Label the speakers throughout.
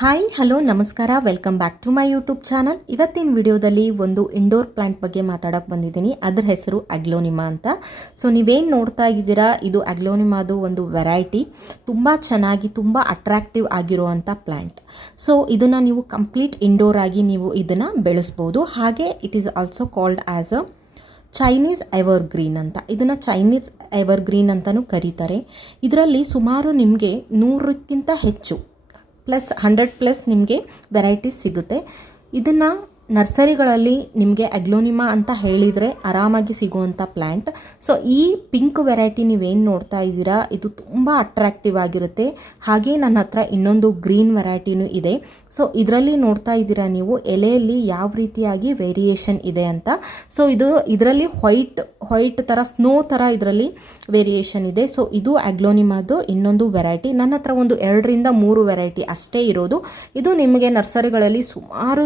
Speaker 1: Hi hello ನಮಸ್ಕಾರ. Welcome back to my YouTube channel ಇವತ್ತಿನ ವಿಡಿಯೋದಲ್ಲಿ ಒಂದು ಇಂಡೋರ್ ಪ್ಲಾಂಟ್ ಬಗ್ಗೆ ಮಾತಾಡೋಕೆ ಬಂದಿದ್ದೀನಿ. ಅದರ ಹೆಸರು ಅಗ್ಲೋನಿಮಾ ಅಂತ. ಸೊ ನೀವೇನು ನೋಡ್ತಾ ಇದ್ದೀರಾ? ಇದು ಅಗ್ಲೋನಿಮಾದು ಒಂದು ವೆರೈಟಿ ತುಂಬ ಚೆನ್ನಾಗಿ, ತುಂಬ ಅಟ್ರಾಕ್ಟಿವ್ ಆಗಿರುವಂಥ ಪ್ಲ್ಯಾಂಟ್ ಸೊ ಇದನ್ನು ನೀವು ಕಂಪ್ಲೀಟ್ ಇಂಡೋರ್ ಆಗಿ ನೀವು ಇದನ್ನು ಬೆಳೆಸ್ಬೋದು. ಹಾಗೆ it is also called as a Chinese evergreen ಅಂತ. ಇದನ್ನು ಚೈನೀಸ್ ಎವರ್ ಗ್ರೀನ್ ಅಂತಲೂ ಕರೀತಾರೆ. ಇದರಲ್ಲಿ ಸುಮಾರು ನಿಮಗೆ ನೂರಕ್ಕಿಂತ ಹೆಚ್ಚು ಪ್ಲಸ್ ಹಂಡ್ರೆಡ್ ಪ್ಲಸ್ ನಿಮಗೆ ವೆರೈಟೀಸ್ ಸಿಗುತ್ತೆ. ಇದನ್ನು ನರ್ಸರಿಗಳಲ್ಲಿ ನಿಮಗೆ ಅಗ್ಲೋನಿಮಾ ಅಂತ ಹೇಳಿದರೆ ಆರಾಮಾಗಿ ಸಿಗುವಂಥ ಪ್ಲ್ಯಾಂಟ್ ಸೊ ಈ ಪಿಂಕ್ ವೆರೈಟಿ ನೀವೇನು ನೋಡ್ತಾ ಇದ್ದೀರಾ, ಇದು ತುಂಬ ಅಟ್ರಾಕ್ಟಿವ್ ಆಗಿರುತ್ತೆ. ಹಾಗೆ ನನ್ನ ಹತ್ರ ಇನ್ನೊಂದು ಗ್ರೀನ್ ವೆರೈಟಿನೂ ಇದೆ. ಸೊ ಇದರಲ್ಲಿ ನೋಡ್ತಾ ಇದ್ದೀರಾ ನೀವು, ಎಲೆಯಲ್ಲಿ ಯಾವ ರೀತಿಯಾಗಿ ವೇರಿಯೇಷನ್ ಇದೆ ಅಂತ. ಸೊ ಇದು ಇದರಲ್ಲಿ ವೈಟ್ ವೈಟ್ ಥರ ಸ್ನೋ ಥರ ಇದರಲ್ಲಿ ವೇರಿಯೇಷನ್ ಇದೆ. ಸೊ ಇದು ಅಗ್ಲೋನಿಮಾದು ಇನ್ನೊಂದು ವೆರೈಟಿ. ನನ್ನ ಹತ್ರ ಒಂದು ಎರಡರಿಂದ ಮೂರು ವೆರೈಟಿ ಅಷ್ಟೇ ಇರೋದು. ಇದು ನಿಮಗೆ ನರ್ಸರಿಗಳಲ್ಲಿ ಸುಮಾರು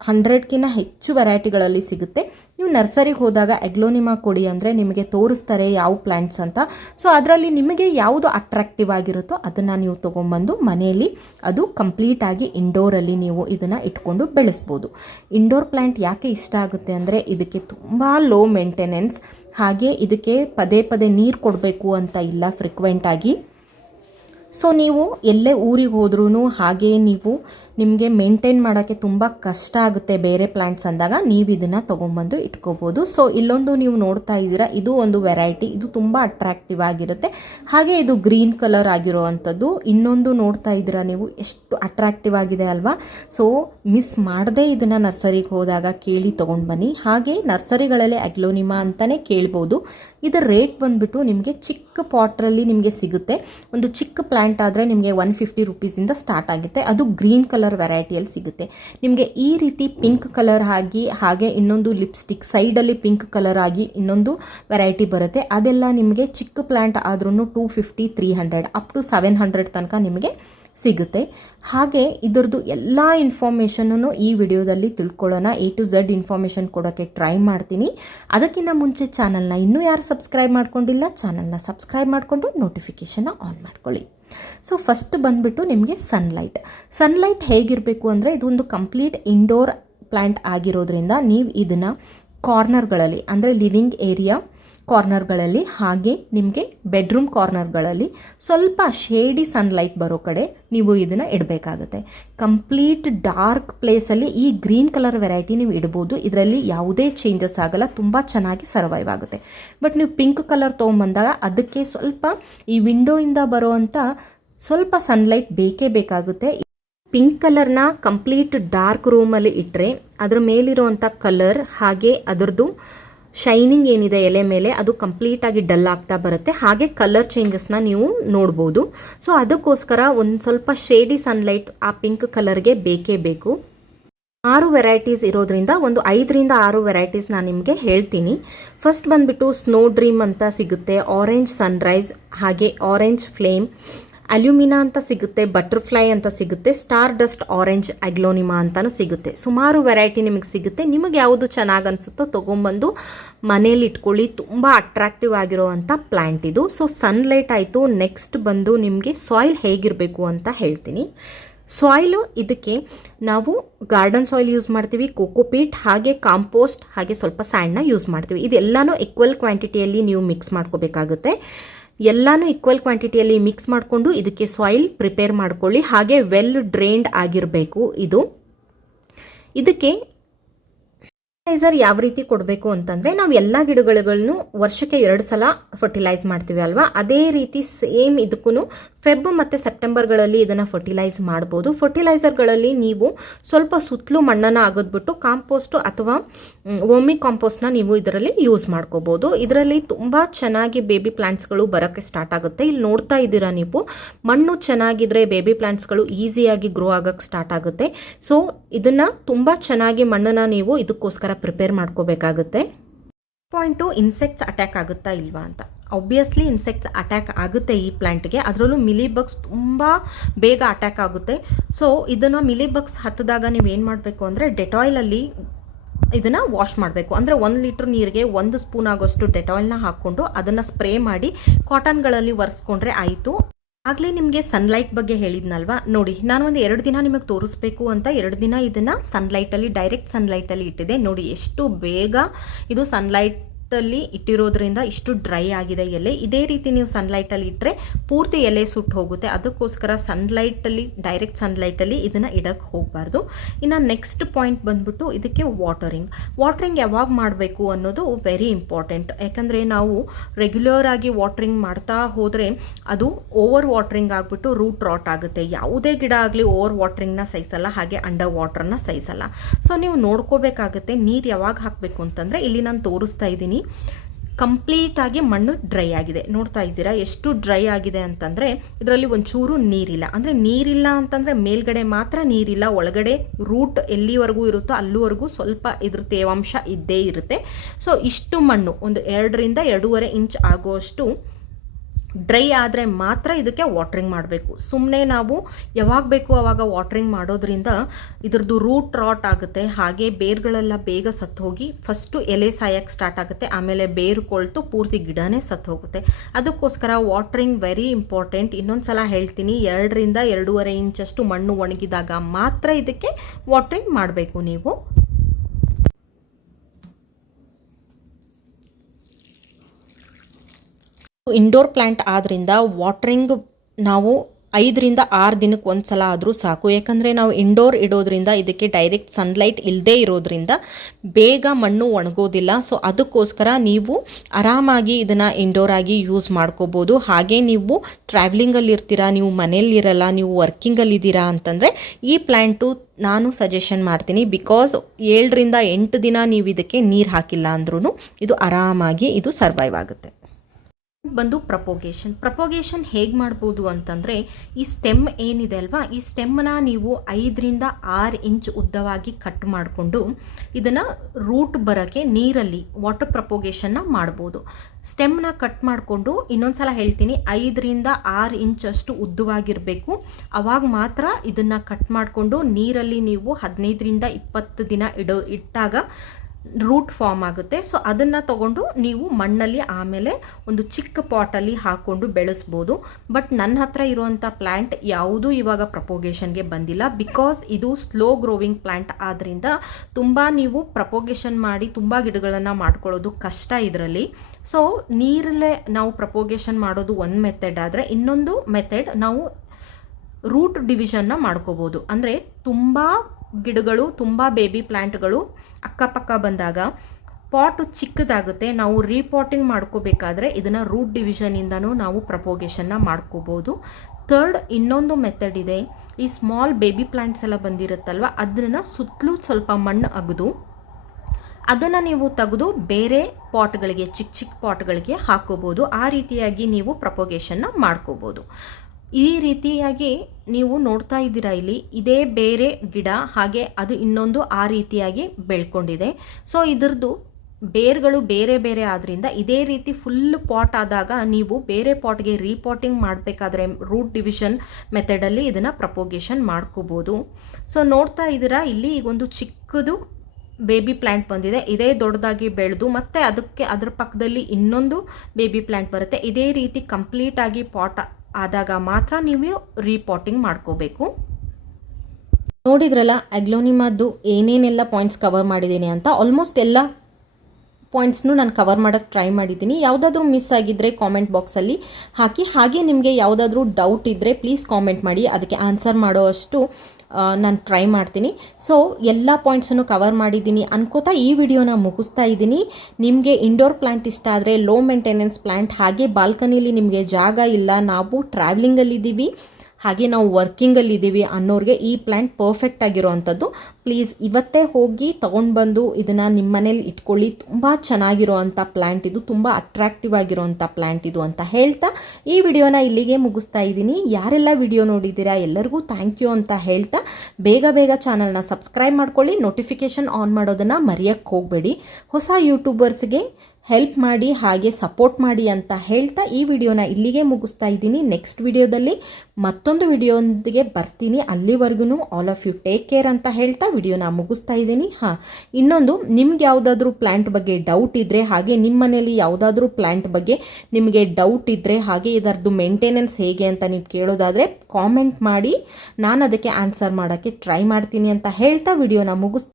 Speaker 1: ಹಂಡ್ರೆಡ್ಕಿಂತ ಹೆಚ್ಚು ವೆರೈಟಿಗಳಲ್ಲಿ ಸಿಗುತ್ತೆ. ನೀವು ನರ್ಸರಿಗೆ ಹೋದಾಗ ಎಗ್ಲೋನಿಮಾ ಕೊಡಿ ಅಂದರೆ ನಿಮಗೆ ತೋರಿಸ್ತಾರೆ ಯಾವ ಪ್ಲ್ಯಾಂಟ್ಸ್ ಅಂತ. ಸೊ, ಅದರಲ್ಲಿ ನಿಮಗೆ ಯಾವುದು ಅಟ್ರಾಕ್ಟಿವ್ ಆಗಿರುತ್ತೋ ಅದನ್ನು ನೀವು ತೊಗೊಂಬಂದು ಮನೆಯಲ್ಲಿ ಅದು ಕಂಪ್ಲೀಟಾಗಿ ಇಂಡೋರಲ್ಲಿ ನೀವು ಇದನ್ನು ಇಟ್ಕೊಂಡು ಬೆಳೆಸ್ಬೋದು. ಇಂಡೋರ್ ಪ್ಲ್ಯಾಂಟ್ ಯಾಕೆ ಇಷ್ಟ ಆಗುತ್ತೆ ಅಂದರೆ ಇದಕ್ಕೆ ತುಂಬ ಲೋ ಮೇಂಟೆನೆನ್ಸ್, ಹಾಗೆ ಇದಕ್ಕೆ ಪದೇ ಪದೇ ನೀರು ಕೊಡಬೇಕು ಅಂತ ಇಲ್ಲ ಫ್ರಿಕ್ವೆಂಟಾಗಿ ಸೊ, ನೀವು ಎಲ್ಲೇ ಊರಿಗೆ ಹೋದ್ರೂ ಹಾಗೆ ನೀವು ನಿಮಗೆ ಮೇಂಟೈನ್ ಮಾಡೋಕ್ಕೆ ತುಂಬ ಕಷ್ಟ ಆಗುತ್ತೆ ಬೇರೆ ಪ್ಲ್ಯಾಂಟ್ಸ್ ಅಂದಾಗ ನೀವು ಇದನ್ನು ತೊಗೊಂಬಂದು ಇಟ್ಕೋಬೋದು. ಸೊ ಇಲ್ಲೊಂದು ನೀವು ನೋಡ್ತಾ ಇದ್ದೀರಾ, ಇದು ಒಂದು ವೆರೈಟಿ ಇದು ತುಂಬ ಅಟ್ರಾಕ್ಟಿವ್ ಆಗಿರುತ್ತೆ. ಹಾಗೆ ಇದು ಗ್ರೀನ್ ಕಲರ್ ಆಗಿರೋವಂಥದ್ದು. ಇನ್ನೊಂದು ನೋಡ್ತಾ ಇದ್ದೀರಾ ನೀವು, ಎಷ್ಟು ಅಟ್ರಾಕ್ಟಿವ್ ಆಗಿದೆ ಅಲ್ವಾ? ಸೊ ಮಿಸ್ ಮಾಡದೇ ಇದನ್ನು ನರ್ಸರಿಗೆ ಹೋದಾಗ ಕೇಳಿ ತೊಗೊಂಡು ಬನ್ನಿ. ಹಾಗೆ ನರ್ಸರಿಗಳಲ್ಲೇ ಅಗ್ಲೋನಿಮಾ ಅಂತಲೇ ಕೇಳ್ಬೋದು. ಇದರ ರೇಟ್ ಬಂದುಬಿಟ್ಟು ನಿಮಗೆ ಚಿಕ್ಕ ಪಾಟ್ರಲ್ಲಿ ನಿಮಗೆ ಸಿಗುತ್ತೆ. ಒಂದು ಚಿಕ್ಕ ಪ್ಲ್ಯಾಂಟ್ ಆದರೆ ನಿಮಗೆ ಒನ್ ಫಿಫ್ಟಿ ರುಪೀಸಿಂದ ಸ್ಟಾರ್ಟ್ ಆಗುತ್ತೆ. ಅದು ಗ್ರೀನ್ ಕಲರ್ ವೆರೈಟಿಯಲ್ಲಿ ಸಿಗುತ್ತೆ. ನಿಮಗೆ ಈ ರೀತಿ ಪಿಂಕ್ ಕಲರ್ ಆಗಿ, ಹಾಗೆ ಇನ್ನೊಂದು ಲಿಪ್ಸ್ಟಿಕ್ ಸೈಡಲ್ಲಿ ಪಿಂಕ್ ಕಲರ್ ಆಗಿ ಇನ್ನೊಂದು ವೆರೈಟಿ ಬರುತ್ತೆ. ಅದೆಲ್ಲ ನಿಮಗೆ ಚಿಕ್ಕ ಪ್ಲ್ಯಾಂಟ್ ಆದ್ರೂ two fifty three hundred up to seven hundred ತನಕ ನಿಮಗೆ ಸಿಗುತ್ತೆ. ಹಾಗೆ ಇದರದ್ದು ಎಲ್ಲ ಇನ್ಫಾರ್ಮೇಷನನ್ನು ಈ ವಿಡಿಯೋದಲ್ಲಿ ತಿಳ್ಕೊಳ್ಳೋಣ. ಎ ಟು ಝೆಡ್ ಇನ್ಫಾರ್ಮೇಷನ್ ಕೊಡೋಕ್ಕೆ ಟ್ರೈ ಮಾಡ್ತೀನಿ. ಅದಕ್ಕಿಂತ ಮುಂಚೆ ಚಾನಲ್ನ ಇನ್ನೂ ಯಾರು ಸಬ್ಸ್ಕ್ರೈಬ್ ಮಾಡ್ಕೊಂಡಿಲ್ಲ ಚಾನಲ್ನ ಸಬ್ಸ್ಕ್ರೈಬ್ ಮಾಡಿಕೊಂಡು ನೋಟಿಫಿಕೇಷನ್ನ ಆನ್ ಮಾಡ್ಕೊಳ್ಳಿ. ಸೊ ಫಸ್ಟ್ ಬಂದುಬಿಟ್ಟು ನಿಮಗೆ ಸನ್ಲೈಟ್ ಸನ್ಲೈಟ್ ಹೇಗಿರಬೇಕು ಅಂದರೆ ಇದೊಂದು ಕಂಪ್ಲೀಟ್ ಇಂಡೋರ್ ಪ್ಲ್ಯಾಂಟ್ ಆಗಿರೋದ್ರಿಂದ ನೀವು ಇದನ್ನು ಕಾರ್ನರ್ಗಳಲ್ಲಿ ಅಂದರೆ ಲಿವಿಂಗ್ ಏರಿಯಾ ಕಾರ್ನರ್ಗಳಲ್ಲಿ ಹಾಗೆ ನಿಮಗೆ ಬೆಡ್ರೂಮ್ ಕಾರ್ನರ್ಗಳಲ್ಲಿ ಸ್ವಲ್ಪ ಶೇಡಿ ಸನ್ಲೈಟ್ ಬರೋ ಕಡೆ ನೀವು ಇದನ್ನು ಇಡಬೇಕಾಗುತ್ತೆ. ಕಂಪ್ಲೀಟ್ ಡಾರ್ಕ್ ಪ್ಲೇಸಲ್ಲಿ ಈ ಗ್ರೀನ್ ಕಲರ್ ವೆರೈಟಿ ನೀವು ಇಡ್ಬೋದು. ಇದರಲ್ಲಿ ಯಾವುದೇ ಚೇಂಜಸ್ ಆಗಲ್ಲ, ತುಂಬ ಚೆನ್ನಾಗಿ ಸರ್ವೈವ್ ಆಗುತ್ತೆ. ಬಟ್ ನೀವು ಪಿಂಕ್ ಕಲರ್ ತೊಗೊಂಬಂದಾಗ ಅದಕ್ಕೆ ಸ್ವಲ್ಪ ಈ ವಿಂಡೋಯಿಂದ ಬರುವಂಥ ಸ್ವಲ್ಪ ಸನ್ಲೈಟ್ ಬೇಕೇ ಬೇಕಾಗುತ್ತೆ. ಪಿಂಕ್ ಕಲರ್ನ ಕಂಪ್ಲೀಟ್ ಡಾರ್ಕ್ ರೂಮಲ್ಲಿ ಇಟ್ಟರೆ ಅದರ ಮೇಲಿರುವಂಥ ಕಲರ್ ಹಾಗೆ ಅದರದ್ದು ಶೈನಿಂಗ್ ಏನಿದೆ ಎಲೆ ಮೇಲೆ, ಅದು ಕಂಪ್ಲೀಟಾಗಿ ಡಲ್ ಆಗ್ತಾ ಬರುತ್ತೆ. ಹಾಗೆ ಕಲರ್ ಚೇಂಜಸ್ನ ನೀವು ನೋಡ್ಬೋದು. ಸೊ ಅದಕ್ಕೋಸ್ಕರ ಒಂದು ಸ್ವಲ್ಪ ಶೇಡಿ ಸನ್ಲೈಟ್ ಆ ಪಿಂಕ್ ಕಲರ್ಗೆ ಬೇಕೇ ಬೇಕು. ಆರು ವೆರೈಟೀಸ್ ಇರೋದ್ರಿಂದ ಒಂದು ಐದರಿಂದ ಆರು ವೆರೈಟೀಸ್ ನಾನು ನಿಮಗೆ ಹೇಳ್ತೀನಿ. ಫಸ್ಟ್ ಬಂದ್ಬಿಟ್ಟು ಸ್ನೋ ಡ್ರೀಮ್ ಅಂತ ಸಿಗುತ್ತೆ. ಆರೆಂಜ್ ಸನ್ರೈಸ್ ಹಾಗೆ ಆರೆಂಜ್ ಫ್ಲೇಮ್ ಅಲ್ಯೂಮಿನಾ ಅಂತ ಸಿಗುತ್ತೆ, ಬಟರ್ಫ್ಲೈ ಅಂತ ಸಿಗುತ್ತೆ ಸ್ಟಾರ್ ಡಸ್ಟ್ ಆರೆಂಜ್ ಅಗ್ಲೋನಿಮಾ ಅಂತಲೂ ಸಿಗುತ್ತೆ. ಸುಮಾರು ವೆರೈಟಿ ನಿಮಗೆ ಸಿಗುತ್ತೆ. ನಿಮಗೆ ಯಾವುದು ಚೆನ್ನಾಗಿ ಅನಿಸುತ್ತೋ ತೊಗೊಂಬಂದು ಮನೇಲಿ ಇಟ್ಕೊಳ್ಳಿ. ತುಂಬ ಅಟ್ರಾಕ್ಟಿವ್ ಆಗಿರೋವಂಥ ಪ್ಲ್ಯಾಂಟ್ ಇದು. ಸೊ ಸನ್ಲೈಟ್ ಆಯಿತು ನೆಕ್ಸ್ಟ್ ಬಂದು ನಿಮಗೆ ಸಾಯಿಲ್ ಹೇಗಿರಬೇಕು ಅಂತ ಹೇಳ್ತೀನಿ. ಸಾಯಿಲು ಇದಕ್ಕೆ ನಾವು ಗಾರ್ಡನ್ ಸಾಯಿಲ್ ಯೂಸ್ ಮಾಡ್ತೀವಿ ಕೋಕೋಪೀಟ್ ಹಾಗೆ ಕಾಂಪೋಸ್ಟ್ ಹಾಗೆ ಸ್ವಲ್ಪ ಸ್ಯಾಂಡ್ನ ಯೂಸ್ ಮಾಡ್ತೀವಿ. ಇದೆಲ್ಲನೂ ಈಕ್ವಲ್ ಕ್ವಾಂಟಿಟಿಯಲ್ಲಿ ನೀವು ಮಿಕ್ಸ್ ಮಾಡ್ಕೋಬೇಕಾಗುತ್ತೆ. ಎಲ್ಲನೂ ಈಕ್ವಲ್ ಕ್ವಾಂಟಿಟಿಯಲ್ಲಿ ಮಿಕ್ಸ್ ಮಾಡಿಕೊಂಡು ಇದಕ್ಕೆ ಸಾಯಿಲ್ ಪ್ರಿಪೇರ್ ಮಾಡ್ಕೊಳ್ಳಿ. ಹಾಗೆ ವೆಲ್ ಡ್ರೈನ್ಡ್ ಆಗಿರಬೇಕು ಇದು. ಇದಕ್ಕೆ ಫರ್ಟಿಲೈಸರ್ ಯಾವ ರೀತಿ ಕೊಡಬೇಕು ಅಂತಂದರೆ ನಾವು ಎಲ್ಲ ಗಿಡಗಳನ್ನು ವರ್ಷಕ್ಕೆ ಎರಡು ಸಲ ಫರ್ಟಿಲೈಸ್ ಮಾಡ್ತೀವಿ ಅಲ್ವಾ? ಅದೇ ರೀತಿ ಸೇಮ್ ಇದಕ್ಕೂ ಫೆಬ್ ಮತ್ತು ಸೆಪ್ಟೆಂಬರ್ಗಳಲ್ಲಿ ಇದನ್ನು ಫರ್ಟಿಲೈಸ್ ಮಾಡ್ಬೋದು. ಫರ್ಟಿಲೈಸರ್ಗಳಲ್ಲಿ ನೀವು ಸ್ವಲ್ಪ ಸುತ್ತಲೂ ಮಣ್ಣನ್ನು ಅಗದ್ಬಿಟ್ಟು ಕಾಂಪೋಸ್ಟು ಅಥವಾ ಓಮಿ ಕಾಂಪೋಸ್ಟ್ನ ನೀವು ಇದರಲ್ಲಿ ಯೂಸ್ ಮಾಡ್ಕೋಬೋದು. ಇದರಲ್ಲಿ ತುಂಬ ಚೆನ್ನಾಗಿ ಬೇಬಿ ಪ್ಲ್ಯಾಂಟ್ಸ್ಗಳು ಬರೋಕ್ಕೆ ಸ್ಟಾರ್ಟ್ ಆಗುತ್ತೆ. ಇಲ್ಲಿ ನೋಡ್ತಾ ಇದ್ದೀರಾ ನೀವು, ಮಣ್ಣು ಚೆನ್ನಾಗಿದ್ರೆ ಬೇಬಿ ಪ್ಲ್ಯಾಂಟ್ಸ್ಗಳು ಈಸಿಯಾಗಿ ಗ್ರೋ ಆಗೋಕ್ಕೆ ಸ್ಟಾರ್ಟ್ ಆಗುತ್ತೆ. ಸೊ ಇದನ್ನು ತುಂಬ ಚೆನ್ನಾಗಿ ಮಣ್ಣನ್ನು ನೀವು ಇದಕ್ಕೋಸ್ಕರ ಪ್ರಿಪೇರ್ ಮಾಡ್ಕೋಬೇಕಾಗುತ್ತೆ. ಪಾಯಿಂಟ್ ಟು ಇನ್ಸೆಕ್ಟ್ಸ್ ಅಟ್ಯಾಕ್ ಆಗುತ್ತಾ ಇಲ್ವಾ ಅಂತ. ಒಬ್ವಿಯಸ್ಲಿ ಇನ್ಸೆಕ್ಟ್ಸ್ ಅಟ್ಯಾಕ್ ಆಗುತ್ತೆ ಈ ಪ್ಲ್ಯಾಂಟ್ಗೆ ಅದರಲ್ಲೂ ಮಿಲಿ ಬಗ್ಸ್ ತುಂಬ ಬೇಗ ಅಟ್ಯಾಕ್ ಆಗುತ್ತೆ. ಸೊ ಇದನ್ನು ಮಿಲಿ ಬಗ್ಸ್ ಹತ್ತಿದಾಗ ನೀವು ಏನು ಮಾಡಬೇಕು ಅಂದರೆ ಡೆಟಾಯ್ಲಲ್ಲಿ ಇದನ್ನು ವಾಶ್ ಮಾಡಬೇಕು. ಅಂದರೆ ಒಂದು ಲೀಟ್ರ್ ನೀರಿಗೆ ಒಂದು ಸ್ಪೂನ್ ಆಗೋಷ್ಟು ಡೆಟಾಯ್ಲ್ನ ಹಾಕ್ಕೊಂಡು ಅದನ್ನು ಸ್ಪ್ರೇ ಮಾಡಿ ಕಾಟನ್ಗಳಲ್ಲಿ ಒರೆಸ್ಕೊಂಡ್ರೆ ಆಯಿತು. ಆಗಲೇ ನಿಮಗೆ ಸನ್ಲೈಟ್ ಬಗ್ಗೆ ಹೇಳಿದ್ನಲ್ವಾ? ನೋಡಿ ನಾನು ಒಂದು ಎರಡು ದಿನ ನಿಮಗೆ ತೋರಿಸ್ಬೇಕು ಅಂತ ಎರಡು ದಿನ ಇದನ್ನು ಸನ್ಲೈಟಲ್ಲಿ ಡೈರೆಕ್ಟ್ ಸನ್ಲೈಟಲ್ಲಿ ಇಟ್ಟಿದೆ ನೋಡಿ, ಎಷ್ಟು ಬೇಗ ಇದು ಸನ್ಲೈಟ್ ಅಲ್ಲಿ ಇಟ್ಟಿರೋದ್ರಿಂದ ಇಷ್ಟು ಡ್ರೈ ಆಗಿದೆ ಎಲೆ. ಇದೇ ರೀತಿ ನೀವು ಸನ್ಲೈಟಲ್ಲಿ ಇಟ್ಟರೆ ಪೂರ್ತಿ ಎಲೆ ಸುಟ್ಟು ಹೋಗುತ್ತೆ. ಅದಕ್ಕೋಸ್ಕರ ಸನ್ಲೈಟಲ್ಲಿ ಡೈರೆಕ್ಟ್ ಸನ್ಲೈಟಲ್ಲಿ ಇದನ್ನು ಇಡಕ್ಕೆ ಹೋಗಬಾರ್ದು. ಇನ್ನು ನೆಕ್ಸ್ಟ್ ಪಾಯಿಂಟ್ ಬಂದ್ಬಿಟ್ಟು ಇದಕ್ಕೆ ವಾಟರಿಂಗ್ ವಾಟರಿಂಗ್ ಯಾವಾಗ ಮಾಡಬೇಕು ಅನ್ನೋದು ವೆರಿ ಇಂಪಾರ್ಟೆಂಟ್ ಯಾಕಂದರೆ ನಾವು ರೆಗ್ಯುಲರ್ ಆಗಿ ವಾಟರಿಂಗ್ ಮಾಡ್ತಾ ಹೋದರೆ ಅದು ಓವರ್ ವಾಟರಿಂಗ್ ಆಗಿಬಿಟ್ಟು ರೂಟ್ ರಾಟ್ ಆಗುತ್ತೆ. ಯಾವುದೇ ಗಿಡ ಆಗಲಿ ಓವರ್ ವಾಟರಿಂಗ್ನ ಸಹಿಸಲ್ಲ, ಹಾಗೆ ಅಂಡರ್ ವಾಟ್ರನ್ನ ಸಹಿಸಲ್ಲ. ಸೊ ನೀವು ನೋಡ್ಕೋಬೇಕಾಗುತ್ತೆ ನೀರು ಯಾವಾಗ ಹಾಕಬೇಕು ಅಂತಂದರೆ ಇಲ್ಲಿ ನಾನು ತೋರಿಸ್ತಾ ಇದ್ದೀನಿ. ಕಂಪ್ಲೀಟಾಗಿ ಮಣ್ಣು ಡ್ರೈ ಆಗಿದೆ. ನೋಡ್ತಾ ಇದ್ದೀರಾ? ಎಷ್ಟು ಡ್ರೈ ಆಗಿದೆ ಅಂತಂದರೆ, ಇದರಲ್ಲಿ ಒಂಚೂರು ನೀರಿಲ್ಲ. ಅಂದರೆ ನೀರಿಲ್ಲ ಅಂತಂದರೆ ಮೇಲ್ಗಡೆ ಮಾತ್ರ ನೀರಿಲ್ಲ. ಒಳಗಡೆ ರೂಟ್ ಎಲ್ಲಿವರೆಗೂ ಇರುತ್ತೋ ಅಲ್ಲಿವರೆಗೂ ಸ್ವಲ್ಪ ಇದ್ರ ತೇವಾಂಶ ಇದ್ದೇ ಇರುತ್ತೆ. ಸೊ ಇಷ್ಟು ಮಣ್ಣು, ಒಂದು ಎರಡರಿಂದ ಎರಡೂವರೆ ಇಂಚ್ ಆಗುವಷ್ಟು ಡ್ರೈ ಆದರೆ ಮಾತ್ರ ಇದಕ್ಕೆ ವಾಟ್ರಿಂಗ್ ಮಾಡಬೇಕು. ಸುಮ್ಮನೆ ನಾವು ಯಾವಾಗ ಬೇಕು ಆವಾಗ ವಾಟ್ರಿಂಗ್ ಮಾಡೋದ್ರಿಂದ ಇದ್ರದ್ದು ರೂಟ್ ರಾಟ್ ಆಗುತ್ತೆ, ಹಾಗೆ ಬೇರುಗಳೆಲ್ಲ ಬೇಗ ಸತ್ತು ಹೋಗಿ ಫಸ್ಟು ಎಲೆ ಸಾಯಕ್ಕೆ ಸ್ಟಾರ್ಟ್ ಆಗುತ್ತೆ, ಆಮೇಲೆ ಬೇರು ಕೊಳ್ತು ಪೂರ್ತಿ ಗಿಡನೇ ಸತ್ತು ಹೋಗುತ್ತೆ ಅದಕ್ಕೋಸ್ಕರ ವಾಟ್ರಿಂಗ್ ವೆರಿ ಇಂಪಾರ್ಟೆಂಟ್ ಇನ್ನೊಂದು ಸಲ ಹೇಳ್ತೀನಿ, ಎರಡರಿಂದ ಎರಡೂವರೆ ಇಂಚಷ್ಟು ಮಣ್ಣು ಒಣಗಿದಾಗ ಮಾತ್ರ ಇದಕ್ಕೆ ವಾಟ್ರಿಂಗ್ ಮಾಡಬೇಕು ನೀವು. ಇಂಡೋರ್ ಪ್ಲ್ಯಾಂಟ್ ಆದ್ರಿಂದ ವಾಟ್ರಿಂಗ್ ನಾವು ಐದರಿಂದ ಆರು ದಿನಕ್ಕೆ ಒಂದು ಸಲ ಆದರೂ ಸಾಕು. ಯಾಕಂದರೆ ನಾವು ಇಂಡೋರ್ ಇಡೋದ್ರಿಂದ ಇದಕ್ಕೆ ಡೈರೆಕ್ಟ್ ಸನ್ಲೈಟ್ ಇಲ್ಲದೇ ಇರೋದ್ರಿಂದ ಬೇಗ ಮಣ್ಣು ಒಣಗೋದಿಲ್ಲ. ಸೊ ಅದಕ್ಕೋಸ್ಕರ ನೀವು ಆರಾಮಾಗಿ ಇದನ್ನು ಇಂಡೋರ್ ಆಗಿ ಯೂಸ್ ಮಾಡ್ಕೋಬೋದು. ಹಾಗೆ ನೀವು ಟ್ರಾವೆಲಿಂಗಲ್ಲಿ ಇರ್ತೀರಾ, ನೀವು ಮನೆಯಲ್ಲಿರಲ್ಲ ನೀವು ವರ್ಕಿಂಗಲ್ಲಿದ್ದೀರಾ ಅಂತಂದರೆ ಈ ಪ್ಲ್ಯಾಂಟು ನಾನು ಸಜೆಷನ್ ಮಾಡ್ತೀನಿ. ಬಿಕಾಸ್ ಏಳರಿಂದ ಎಂಟು ದಿನ ನೀವು ಇದಕ್ಕೆ ನೀರು ಹಾಕಿಲ್ಲ ಅಂದ್ರೂ ಇದು ಆರಾಮಾಗಿ ಇದು ಸರ್ವೈವ್ ಆಗುತ್ತೆ. ಬಂದು ಪ್ರಪೋಗೇಷನ್. ಪ್ರಪೋಗೇಷನ್ ಹೇಗೆ ಮಾಡ್ಬೋದು ಅಂತಂದರೆ, ಈ ಸ್ಟೆಮ್ ಏನಿದೆ ಅಲ್ವಾ? ಈ ಸ್ಟೆಮ್ನ ನೀವು ಐದರಿಂದ ಆರು ಇಂಚ್ ಉದ್ದವಾಗಿ ಕಟ್ ಮಾಡಿಕೊಂಡು ಇದನ್ನು ರೂಟ್ ಬರೋಕ್ಕೆ ನೀರಲ್ಲಿ ವಾಟರ್ ಪ್ರಪೋಗೇಷನ್ನ ಮಾಡ್ಬೋದು. ಸ್ಟೆಮ್ನ ಕಟ್ ಮಾಡಿಕೊಂಡು ಇನ್ನೊಂದು ಸಲ ಹೇಳ್ತೀನಿ, ಐದರಿಂದ ಆರು ಇಂಚಷ್ಟು ಉದ್ದವಾಗಿರಬೇಕು. ಅವಾಗ ಮಾತ್ರ ಇದನ್ನು ಕಟ್ ಮಾಡಿಕೊಂಡು ನೀರಲ್ಲಿ ನೀವು ಹದಿನೈದರಿಂದ ಇಪ್ಪತ್ತು ದಿನ ಇಡೋ, ಇಟ್ಟಾಗ ರೂಟ್ ಫಾರ್ಮ್ ಆಗುತ್ತೆ. ಸೊ ಅದನ್ನು ತಗೊಂಡು ನೀವು ಮಣ್ಣಲ್ಲಿ ಆಮೇಲೆ ಒಂದು ಚಿಕ್ಕ ಪಾಟಲ್ಲಿ ಹಾಕ್ಕೊಂಡು ಬೆಳೆಸ್ಬೋದು. ಬಟ್ ನನ್ನ ಹತ್ರ ಇರುವಂಥ ಪ್ಲ್ಯಾಂಟ್ ಯಾವುದೂ ಇವಾಗ ಪ್ರಪೋಗೇಷನ್ಗೆ ಬಂದಿಲ್ಲ. ಬಿಕಾಸ್ ಇದು ಸ್ಲೋ ಗ್ರೋವಿಂಗ್ ಪ್ಲ್ಯಾಂಟ್ ಆದ್ದರಿಂದ ತುಂಬ ನೀವು ಪ್ರಪೋಗೇಷನ್ ಮಾಡಿ ತುಂಬ ಗಿಡಗಳನ್ನು ಮಾಡ್ಕೊಳ್ಳೋದು ಕಷ್ಟ ಇದರಲ್ಲಿ. ಸೊ ನೀರಲ್ಲೇ ನಾವು ಪ್ರಪೋಗೇಷನ್ ಮಾಡೋದು ಒಂದು ಮೆಥಡ್ ಆದರೆ ಇನ್ನೊಂದು ಮೆಥಡ್ ನಾವು ರೂಟ್ ಡಿವಿಷನ್ನ ಮಾಡ್ಕೋಬೋದು. ಅಂದರೆ ತುಂಬ ಗಿಡಗಳು, ತುಂಬ ಬೇಬಿ ಪ್ಲ್ಯಾಂಟ್ಗಳು ಅಕ್ಕಪಕ್ಕ ಬಂದಾಗ ಪಾಟ್ ಚಿಕ್ಕದಾಗುತ್ತೆ. ನಾವು ರೀಪಾಟಿಂಗ್ ಮಾಡ್ಕೋಬೇಕಾದ್ರೆ ಇದನ್ನು ರೂಟ್ ಡಿವಿಷನಿಂದನೂ ನಾವು ಪ್ರಪೋಗೇಷನ್ನ ಮಾಡ್ಕೋಬೋದು. ಥರ್ಡ್ ಇನ್ನೊಂದು ಮೆಥಡ್ ಇದೆ. ಈ ಸ್ಮಾಲ್ ಬೇಬಿ ಪ್ಲ್ಯಾಂಟ್ಸ್ ಎಲ್ಲ ಬಂದಿರುತ್ತಲ್ವ, ಅದನ್ನು ಸುತ್ತಲೂ ಸ್ವಲ್ಪ ಮಣ್ಣು ಅಗದು ಅದನ್ನು ನೀವು ತೆಗೆದು ಬೇರೆ ಪಾಟ್ಗಳಿಗೆ ಚಿಕ್ಕ ಚಿಕ್ಕ ಪಾಟ್ಗಳಿಗೆ ಹಾಕೋಬೋದು. ಆ ರೀತಿಯಾಗಿ ನೀವು ಪ್ರಪೋಗೇಷನ್ನ ಮಾಡ್ಕೋಬೋದು. ಈ ರೀತಿಯಾಗಿ ನೀವು ನೋಡ್ತಾ ಇದ್ದೀರಾ ಇಲ್ಲಿ. ಇದೇ ಬೇರೆ ಗಿಡ, ಹಾಗೆ ಅದು ಇನ್ನೊಂದು ಆ ರೀತಿಯಾಗಿ ಬೆಳ್ಕೊಂಡಿದೆ. ಸೊ ಇದರದ್ದು ಬೇರ್ಗಳು ಬೇರೆ ಬೇರೆ ಆದ್ರಿಂದ ಇದೇ ರೀತಿ ಫುಲ್ ಪಾಟ್ ಆದಾಗ ನೀವು ಬೇರೆ ಪಾಟ್ಗೆ ರೀಪಾಟಿಂಗ್ ಮಾಡಬೇಕಾದ್ರೆ ರೂಟ್ ಡಿವಿಷನ್ ಮೆಥಡಲ್ಲಿ ಇದನ್ನು ಪ್ರಪೋಗೇಷನ್ ಮಾಡ್ಕೋಬೋದು. ಸೊ ನೋಡ್ತಾ ಇದ್ದೀರಾ? ಇಲ್ಲಿ ಈಗ ಒಂದು ಚಿಕ್ಕದು ಬೇಬಿ ಪ್ಲ್ಯಾಂಟ್ ಬಂದಿದೆ. ಇದೇ ದೊಡ್ಡದಾಗಿ ಬೆಳೆದು ಮತ್ತೆ ಅದಕ್ಕೆ ಅದರ ಪಕ್ಕದಲ್ಲಿ ಇನ್ನೊಂದು ಬೇಬಿ ಪ್ಲ್ಯಾಂಟ್ ಬರುತ್ತೆ. ಇದೇ ರೀತಿ ಕಂಪ್ಲೀಟಾಗಿ ಪಾಟ್ ಆದಾಗ ಮಾತ್ರ ನೀವು ರೀಪಾಟಿಂಗ್ ಮಾಡ್ಕೋಬೇಕು. ನೋಡಿದ್ರಲ್ಲ, ಅಗ್ಲೋನಿಮಾದ್ದು ಏನೇನೆಲ್ಲ ಪಾಯಿಂಟ್ಸ್ ಕವರ್ ಮಾಡಿದ್ದೀನಿ ಅಂತ? ಆಲ್ಮೋಸ್ಟ್ ಎಲ್ಲ ಪಾಯಿಂಟ್ಸ್ನು ನಾನು ಕವರ್ ಮಾಡೋಕ್ಕೆ ಟ್ರೈ ಮಾಡಿದ್ದೀನಿ. ಯಾವುದಾದ್ರೂ ಮಿಸ್ ಆಗಿದ್ದರೆ ಕಾಮೆಂಟ್ ಬಾಕ್ಸಲ್ಲಿ ಹಾಕಿ. ಹಾಗೆ ನಿಮಗೆ ಯಾವುದಾದ್ರೂ ಡೌಟ್ ಇದ್ದರೆ ಪ್ಲೀಸ್ ಕಾಮೆಂಟ್ ಮಾಡಿ. ಅದಕ್ಕೆ ಆನ್ಸರ್ ಮಾಡೋ ಅಷ್ಟು ನಾನು ಟ್ರೈ ಮಾಡ್ತೀನಿ. ಸೊ ಎಲ್ಲ ಪಾಯಿಂಟ್ಸನ್ನು ಕವರ್ ಮಾಡಿದ್ದೀನಿ. ಅನ್ಕೋತಾ ಈ ವಿಡಿಯೋನ ಮುಗಿಸ್ತಾ ಇದ್ದೀನಿ. ನಿಮಗೆ ಇಂಡೋರ್ ಪ್ಲ್ಯಾಂಟ್ ಇಷ್ಟ ಆದರೆ ಲೋ ಮೇಂಟೆನೆನ್ಸ್ ಪ್ಲ್ಯಾಂಟ್ ಹಾಗೆ ಬಾಲ್ಕನಿಲಿ ನಿಮಗೆ ಜಾಗ ಇಲ್ಲ, ನಾವು ಟ್ರಾವೆಲಿಂಗಲ್ಲಿದ್ದೀವಿ ಹಾಗೆ ನಾವು ವರ್ಕಿಂಗಲ್ಲಿದ್ದೀವಿ ಅನ್ನೋರಿಗೆ ಈ ಪ್ಲ್ಯಾಂಟ್ ಪರ್ಫೆಕ್ಟ್ ಆಗಿರೋವಂಥದ್ದು ಪ್ಲೀಸ್ ಇವತ್ತೇ ಹೋಗಿ ತೊಗೊಂಡು ಬಂದು ಇದನ್ನು ನಿಮ್ಮ ಮನೇಲಿ ಇಟ್ಕೊಳ್ಳಿ. ತುಂಬ ಚೆನ್ನಾಗಿರೋ ಅಂಥ ಪ್ಲ್ಯಾಂಟ್ ಇದು, ತುಂಬ ಅಟ್ರಾಕ್ಟಿವ್ ಆಗಿರೋವಂಥ ಪ್ಲ್ಯಾಂಟ್ ಇದು ಅಂತ ಹೇಳ್ತಾ ಈ ವಿಡಿಯೋನ ಇಲ್ಲಿಗೆ ಮುಗಿಸ್ತಾ ಇದ್ದೀನಿ. ಯಾರೆಲ್ಲ ವಿಡಿಯೋ ನೋಡಿದ್ದೀರಾ ಎಲ್ಲರಿಗೂ ಥ್ಯಾಂಕ್ ಯು ಅಂತ ಹೇಳ್ತಾ. ಬೇಗ ಬೇಗ ಚಾನಲ್ನ ಸಬ್ಸ್ಕ್ರೈಬ್ ಮಾಡ್ಕೊಳ್ಳಿ. ನೋಟಿಫಿಕೇಷನ್ ಆನ್ ಮಾಡೋದನ್ನು ಮರೆಯೋಕ್ಕೆ ಹೋಗಬೇಡಿ. ಹೊಸ ಯೂಟ್ಯೂಬರ್ಸ್ಗೆ ಹೆಲ್ಪ್ ಮಾಡಿ, ಹಾಗೆ ಸಪೋರ್ಟ್ ಮಾಡಿ ಅಂತ ಹೇಳ್ತಾ ಈ ವಿಡಿಯೋನ ಇಲ್ಲಿಗೆ ಮುಗಿಸ್ತಾ ಇದ್ದೀನಿ. ನೆಕ್ಸ್ಟ್ ವಿಡಿಯೋದಲ್ಲಿ ಮತ್ತೊಂದು ವಿಡಿಯೋದೊಂದಿಗೆ ಬರ್ತೀನಿ. ಅಲ್ಲಿವರೆಗೂ all of you take care ಅಂತ ಹೇಳ್ತಾ ವಿಡಿಯೋನ ಮುಗಿಸ್ತಾ ಇದ್ದೀನಿ. ಹಾಂ, ಇನ್ನೊಂದು, ನಿಮ್ಗೆ ಯಾವುದಾದ್ರೂ ಪ್ಲ್ಯಾಂಟ್ ಬಗ್ಗೆ ಡೌಟ್ ಇದ್ದರೆ ಹಾಗೆ ನಿಮ್ಮ ಮನೆಯಲ್ಲಿ ಯಾವುದಾದ್ರೂ ಪ್ಲ್ಯಾಂಟ್ ಬಗ್ಗೆ ನಿಮಗೆ ಡೌಟ್ ಇದ್ದರೆ ಹಾಗೆ ಇದರದ್ದು ಮೇಂಟೆನೆನ್ಸ್ ಹೇಗೆ ಅಂತ ನೀವು ಕೇಳೋದಾದರೆ ಕಾಮೆಂಟ್ ಮಾಡಿ. ನಾನು ಅದಕ್ಕೆ ಆನ್ಸರ್ ಮಾಡೋಕ್ಕೆ ಟ್ರೈ ಮಾಡ್ತೀನಿ ಅಂತ ಹೇಳ್ತಾ ವಿಡಿಯೋನ ಮುಗಿಸ್